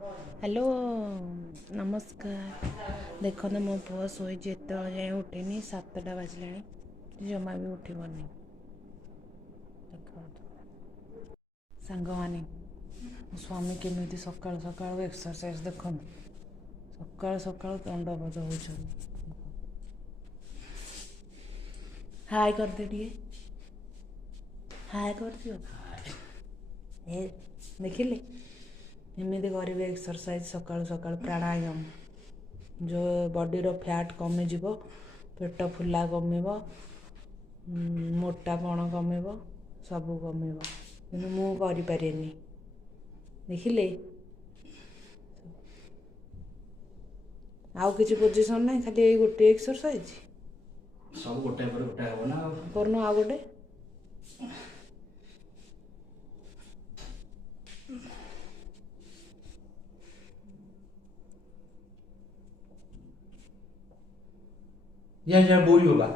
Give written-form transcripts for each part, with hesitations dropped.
Hello नमस्कार। देखो तो मो पुआ शोई एत जाए उठेनी 7टा बाजिला जमा भी उठबनी। देखो सांग मैंने मो स्वामी केमी सकाल सकाल एक्सरसाइज देखो सकाल सकाल दंडबोध हो हाय करदे टे हाय कर दियो ए देखिले एमती करेंगे एक्सरसाइज सकाल सकाल प्राणायाम जो बॉडी रो फैट कमिज पेट फुला कमिब मोटापण कमिब सब कमिब कि मु करें देखिले आउ किसी पोजिशन ना खाली गोटे एक्सरसाइज सब गोटे पर गोटे हो ना करनो आ गोटे या बोरी होगा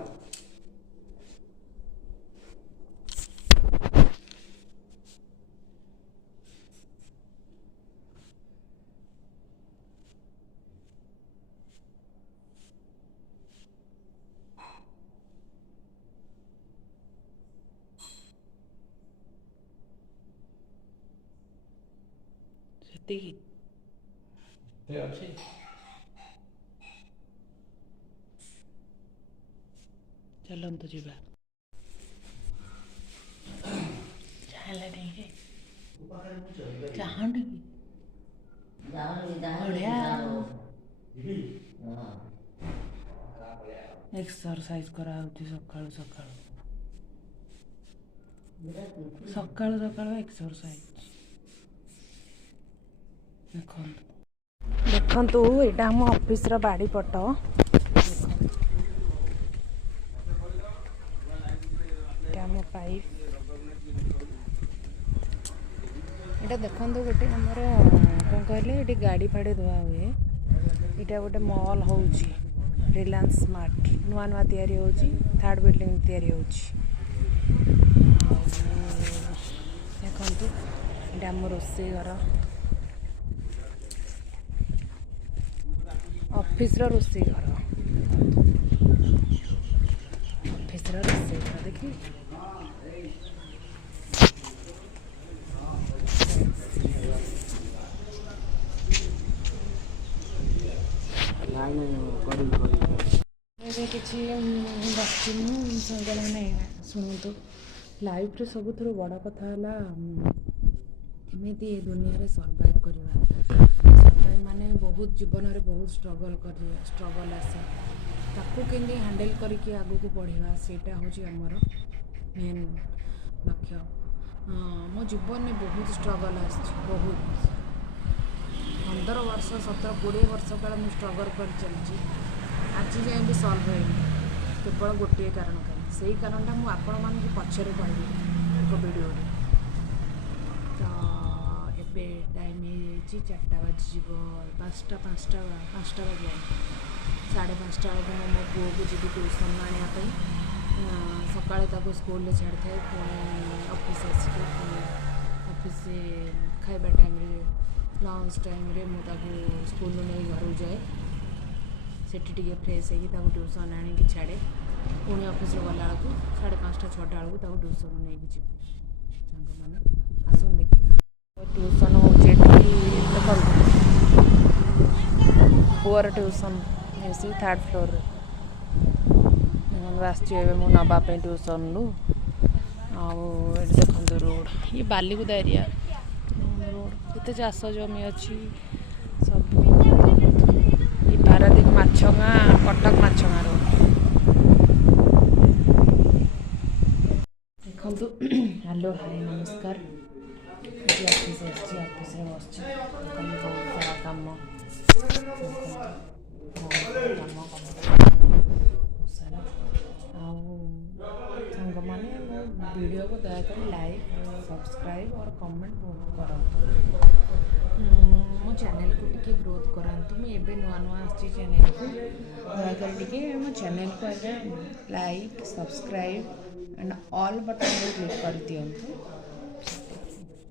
अच्छे चलतु जा चाहूँ बढ़िया एक्सरसाइज करा सकाळु सकाळु सकाळु सकाळु एक्सरसाइज देखु यहाँ आम ऑफिस रो बाड़ी पट पाइप यहाँ देखो गोटे आमर कौन कहले ये गाड़ी फाड़ी धुआ हुए यहाँ गोटे मॉल हो रिलायंस स्मार्ट नुआ नुआ तैयारी हो 3rd बिल्डिंग तैयारी हो देखु ये आम रोसे घर ऑफिस रो रोसे घर ऑफिस रो रोसे घर देखिए किसी बच्ची साने शुणु लाइफ रे सब बड़ कथा एमती दुनिया सर्वाइव करवा माने बहुत जीवन में बहुत स्ट्रगल आसे ताकू केंदी हैंडल करके आगू को बढ़िया सेटा हूँ आमर मेन लक्ष्य। मो जीवन में बहुत स्ट्रगल आस बहुत 15 वर्ष 17-20 वर्ष काल मुझे स्ट्रगल कर चलती आज जाए भी सल्व है केवल गोटे कारण कहीं से कारणटा मुझे आपण मानक पचर कहबी एक वीडियो तो ये टाइम हो 4टा बाजी 5टा बाजे 5:30 बेलू मो पुओ को जी ट्यूशन आने सका स्कूल छाड़ी था पुणी ऑफिस आसिक ऑफिस खाइबा टाइम लंच टाइम मुझे स्कूल नहीं घर जाए सेठी फ्रेश हो ट्यूशन आने छाड़े पुणी ऑफिस गला 5:30 6टा बेलू ट्यूशन नहीं जी सांग मैंने आसन देखा ट्यूशन हो पुअर ट्यूशन 3rd फ्लोर आसवे मु नापी ट्यूशन रु देखो रोड ये बालीकुदा एरिया रोड केते चाष जमी अच्छी सब ये पारादीप माछगाँ कटक माछगाँ रोड देखु हेलो हाय नमस्कार ऑफिस ऑफिस बस बहुत सारा काम सांग मैंने मो वीडियो को दयाकोर लाइक सब्सक्राइब और कमेंट करूँ मो चैनल को टिके ग्रोथ करातु मुझे नुआ नुआ आसी चैनल को दयाकोर टिके मो चैनल को like subscribe and all button click कर दिंतु